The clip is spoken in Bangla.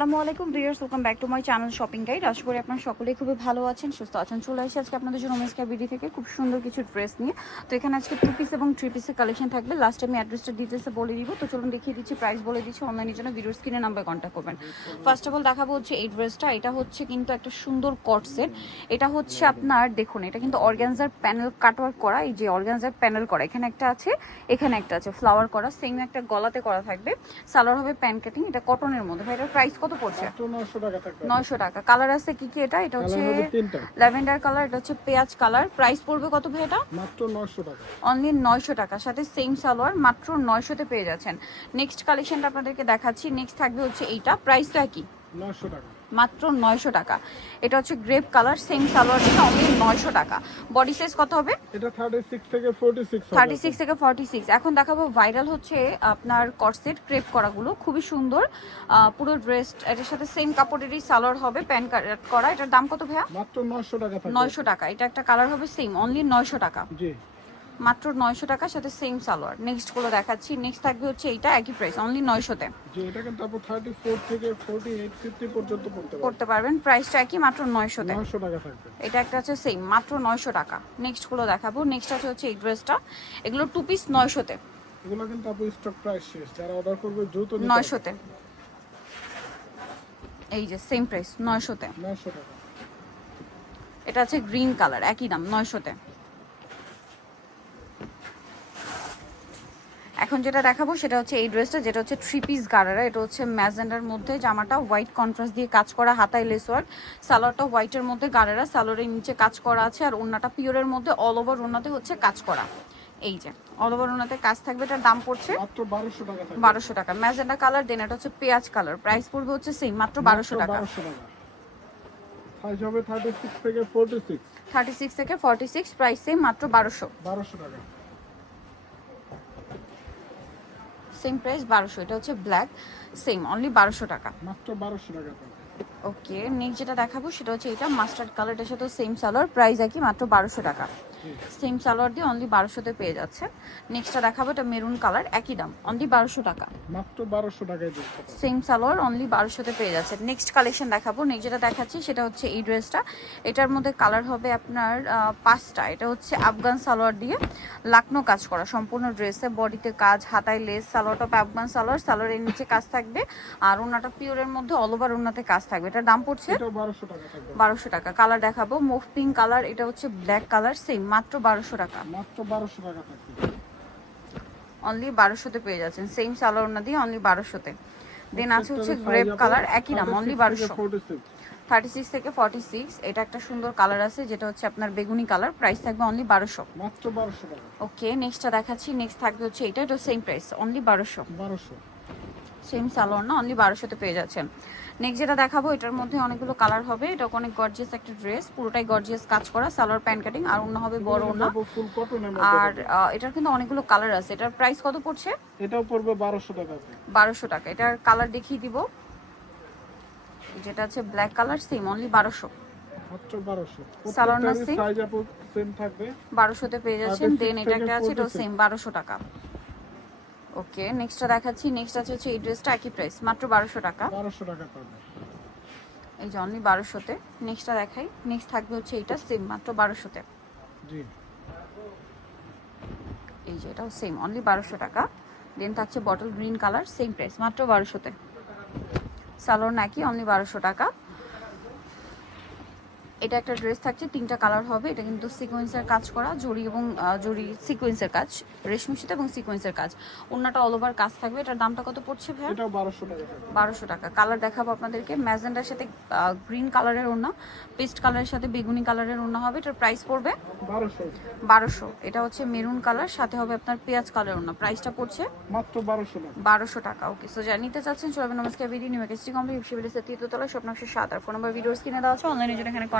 আসসালামু আলাইকুম viewers, welcome back to my channel shopping guide. আশা করি আপনারা সকলেই খুবই ভালো আছেন, সুস্থ আছেন। চলে আসি আজকে আপনাদের জন্য ওমেন্স বিডি থেকে খুব সুন্দর কিছু ড্রেস নিয়ে। তো এখানে আজকে টু পিস এবং থ্রি পিসের কালেকশন থাকবে। লাস্ট আমি অ্যাড্রেসটা ডিটেলসে বলে দিব। তো চলুন দেখিয়ে দিচ্ছি প্রাইস বলে দিচ্ছি অনলাইনের জন্য ভিডিওর স্ক্রিনে নাম্বার কন্ট্যাক্ট করবেন। ফার্স্ট অফ অল দেখাবো হচ্ছে এই ড্রেসটা। এটা হচ্ছে কিন্তু একটা সুন্দর কট সেট এটা হচ্ছে আপনার, দেখুন, এটা কিন্তু অর্গানজার প্যানেল কাটওয়ার্ক করা। এই যে অর্গানজার প্যানেল করা, এখানে একটা আছে, এখানে একটা আছে ফ্লাওয়ার করা সেম একটা গলাতে করা থাকবে। সালোয়ার হবে প্যান কাটিং এটা কটনের মধ্যে। ভাই, এটার প্রাইস কত পড়ছে? 900 টাকা থাকবে। নয়শো টাকা। কালার আছে কি কি এটা? এটা হচ্ছে ল্যাভেন্ডার কালার এটা হচ্ছে পেঁয়াজ কালার প্রাইস পড়বে কত ভাই এটা? মাত্র 900 টাকা। অনলি নয়শো টাকা। সাথে সেম সালোয়ার মাত্র নয়শোতে পেয়ে যাচ্ছেন। নেক্সট কালেকশনটা আপনাদেরকে দেখাচ্ছি। নেক্সট থাকবে হচ্ছে এইটা। প্রাইসটা কি? 900 টাকা। মাত্র নয়শো টাকা। এটা হচ্ছে গ্রেপ কালার সেম সালোয়ার দিয়ে অনলি নয়শো টাকা। বডি সাইজ কত হবে? এটা 36 থেকে 46 হবে। থার্টি সিক্স থেকে ফর্টি সিক্স এখন দেখাবো ভাইরাল হচ্ছে আপনার কর্সেট ক্রেপ করাগুলো। খুবই সুন্দর। পুরো ড্রেস এটার সাথে সেম কাপড়েরই সালোয়ার হবে প্যান করা। এটার দাম কত ভাইয়া? মাত্র 900 টাকা নয়শো টাকা। এটা একটা কালার হবে সেম অনলি নয়শো টাকা। জি। মাত্র নয়শো টাকার সাথে সেম সালোয়ার। নেক্সটগুলো দেখাচ্ছি। নেক্সট থাকবে হচ্ছে এইটা একই প্রাইস অনলি নয়শোতে। এটা কিন্তু আপু 34 থেকে 48 50 পর্যন্ত পড়তে পারে করতে পারবেন। প্রাইসটা একই মাত্র নয়শোতে। 900 টাকা থাকবে। এটা একটা আছে সেম মাত্র নয়শো টাকা। নেক্সটগুলো দেখাবো। নেক্সট আছে হচ্ছে এই ড্রেসটা এগুলো টু পিস নয়শোতে। এগুলো কিন্তু আপু স্টক প্রাইস শেষ। যারা অর্ডার করবে দ্রুত নিতে হবে। নয়শোতে। এই যে সেম প্রাইস নয়শোতে। 900 টাকা। এটা আছে গ্রিন কালার একই দাম নয়শোতে। এখন যেটা দেখাবো সেটা হচ্ছে এই ড্রেসটা যেটা হচ্ছে থ্রি পিস গারারা এটা হচ্ছে ম্যাজেন্ডার মধ্যে জামাটা হোয়াইট কন্ট্রাস্ট দিয়ে কাজ করা হাতায় লেস ওয়ার্ক সালোয়ারটা হোয়াইটের মধ্যে গারারা সালোয়ারের নিচে কাজ করা আছে আর ওনাটা পিওরের মধ্যে অল ওভার ওনাতে হচ্ছে কাজ করা। এই যে অল ওভার ওনাতে কাজ থাকবে এটার দাম পড়ছে মাত্র 1200 টাকা থাকবে। বারোশো টাকা। ম্যাজেন্ডা কালার দেন এটা হচ্ছে পেঁয়াজ কালার প্রাইস পড়বে হচ্ছে সেম মাত্র বারোশো টাকা। সাইজ হবে 36 থেকে 46 থার্টি সিক্স থেকে ফর্টি সিক্স প্রাইস সেম মাত্র বারোশো। 1200 টাকা। সেম প্রাইস বারোশো। এটা হচ্ছে ব্ল্যাক সেম অনলি বারোশো টাকা। মাত্র 1200 টাকা ওকে নেক্সট যেটা দেখাবো সেটা হচ্ছে এটা মাস্টার্ড কালারটার সাথে সেম সালোয়ার প্রাইস একই মাত্র বারোশো টাকা। সেম সালোয়ার দিয়ে অনলি বারোশোতে পেয়ে যাচ্ছে। নেক্সটটা দেখাবো এটা মেরুন কালার একই দাম অনলি বারোশো টাকা। মাত্র 1200 টাকায় সেম সালোয়ার অনলি বারোশোতে পেয়ে যাচ্ছে। নেক্সট কালেকশন দেখাবো নেক্সট যেটা দেখাচ্ছি সেটা হচ্ছে এই ড্রেসটা এটার মধ্যে কালার হবে আপনার পাঁচটা। এটা হচ্ছে আফগান সালোয়ার দিয়ে লাকনো কাজ করা সম্পূর্ণ ড্রেসে বডিতে কাজ হাতায় লেস সালোয়ারটা আফগান সালোয়ার সালোয়ারের নিচে কাজ থাকবে। আর ওনাটা পিওরের মধ্যে অল ওভার ওনাতে কাজ থাকবে। এটার দাম পড়ছে এটাও 1200 টাকা বারোশো টাকা। কালার দেখাবো মুভ পিঙ্ক কালার এটা হচ্ছে ব্ল্যাক কালার সেম মাত্র বারোশো টাকা। মাত্র 1200 টাকা অনলি বারোশোতে পেয়ে যাচ্ছেন। সেম সালোয়ার ওনা দিয়ে অনলি বারোশোতে। দেন আছে হচ্ছে গ্রেপ কালার একই দাম অনলি বারোশো। থার্টি সিক্স থেকে ফর্টি সিক্স এটা একটা সুন্দর কালার আছে যেটা হচ্ছে আপনার বেগুনি কালার প্রাইস থাকবে অনলি বারোশো। মাত্র 1200 টাকা। ওকে নেক্সটটা দেখাচ্ছি। নেক্সট থাকবে হচ্ছে এটা এটা সেম প্রাইস অনলি বারোশো। 1200 সেম সালোয়ার না অনলি বারোশোতে পেয়ে যাচ্ছেন। নেক্সট যেটা দেখাবো এটার মধ্যে অনেকগুলো কালার হবে। এটা অনেক গর্জিয়াস একটা ড্রেস পুরোটাই গর্জিয়াস কাজ করা সালোয়ার প্যান্ট কাটিং আর অন্য হবে বড় না আর এটার কিন্তু অনেকগুলো কালার আছে। এটার প্রাইস কত পড়ছে? এটাও পড়বে 1200 টাকা বারোশো টাকা। এটার কালার দেখিয়ে দিব। যেটা আছে ব্ল্যাক কালার সেম অনলি বারোশো। মাত্র 1200 সালোয়ার না সেম থাকবে। বারোশোতে পেয়ে যাচ্ছেন। দেন এটা একটা আছে এটাও সেম বারোশো টাকা। ওকে নেক্সটটা দেখাচ্ছি। নেক্সট আছে হচ্ছে এই ড্রেসটা একই প্রাইস মাত্র বারোশো টাকা। 1200 টাকা পাবে এই যে অনলি বারোশোতে। নেক্সটটা দেখাই। নেক্সট থাকবে হচ্ছে এইটা সেম মাত্র বারোশোতে। জি। এই যে এটাও সেম অনলি বারোশো টাকা। দেন থাকছে bottle green colour same price মাত্র বারোশোতে। সালোয়ার নাকি অনলি বারোশো টাকা। এটা একটা ড্রেস থাকছে তিনটা কালার হবে। এটা কিন্তু সিকোয়েন্সের কাজ করা জড়ি এবং জড়ি সিকোয়েন্সের কাজ রেশমি সুতা এবং সিকোয়েন্সের কাজ। অন্যটা অল ওভার কাজ থাকবে। এটার দামটা কত পড়ছে ভাই এটাও 1200 টাকা। থাকবে বারোশো টাকা। কালার দেখাবো আপনাদেরকে। ম্যাজেন্ডার সাথে গ্রিন কালারের ওড়না পেস্ট কালারের সাথে বেগুনি কালারের ওড়না হবে। এটার প্রাইস পড়বে? 1200 বারোশো। এটা হচ্ছে মেরুন কালার সাথে হবে আপনার পেঁয়াজ কালারের ওড়না। প্রাইসটা পড়ছে? মাত্র 1200 টাকা। বারোশো টাকা। ওকে সো যা নিতে চাচ্ছেন চলবে নমস্কার বিডি নিউ এক্সটি কমপ্লিট শিবিরের তৃতীয়তলা স্বপ্নাংশ সাত আর ফোন নাম্বার ভিডিওস কিনে দেওয়া আছে। অনলাইনে জন্য এখানে